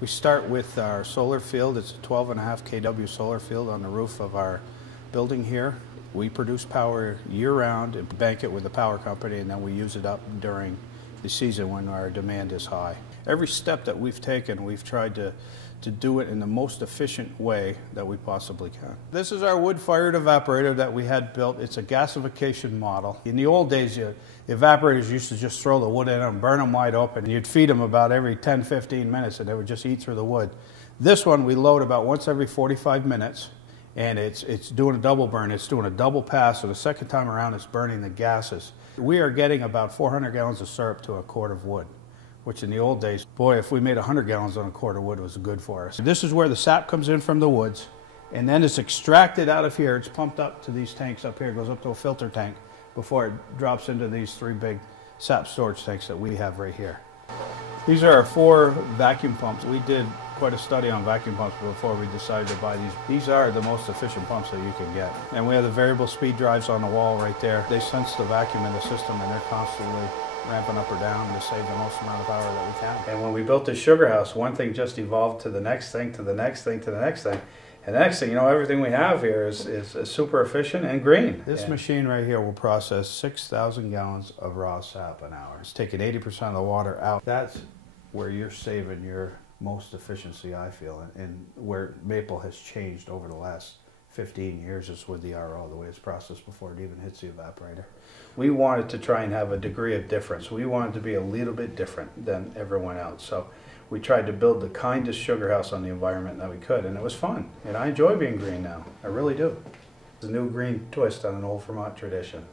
We start with our solar field. It's a 12.5 kW solar field on the roof of our building here. We produce power year-round and bank it with the power company, and then we use it up during the season when our demand is high. Every step that we've taken, we've tried to do it in the most efficient way that we possibly can. This is our wood-fired evaporator that we had built. It's a gasification model. In the old days, the evaporators used to just throw the wood in and burn them wide open. You'd feed them about every 10-15 minutes and they would just eat through the wood. This one we load about once every 45 minutes, and it's doing a double burn. It's doing a double pass, so the second time around it's burning the gases. We are getting about 400 gallons of syrup to a quart of wood, which in the old days, boy, if we made 100 gallons on a quart of wood, it was good for us. This is where the sap comes in from the woods, and then it's extracted out of here. It's pumped up to these tanks up here. It goes up to a filter tank before it drops into these 3 big sap storage tanks that we have right here. These are our 4 vacuum pumps. We did quite a study on vacuum pumps before we decided to buy these. These are the most efficient pumps that you can get. And we have the variable speed drives on the wall right there. They sense the vacuum in the system, and they're constantly ramping up or down to save the most amount of power that we can. And when we built this sugar house, one thing just evolved to the next thing, to the next thing, to the next thing. And the next thing, you know, everything we have here is super efficient and green. This machine right here will process 6,000 gallons of raw sap an hour. It's taking 80% of the water out. That's where you're saving your most efficiency, I feel, and where maple has changed over the last 15 years is with the RO, the way it's processed before it even hits the evaporator. We wanted to try and have a degree of difference. We wanted to be a little bit different than everyone else. So we tried to build the kindest sugar house on the environment that we could, and it was fun. And I enjoy being green now. I really do. It's a new green twist on an old Vermont tradition.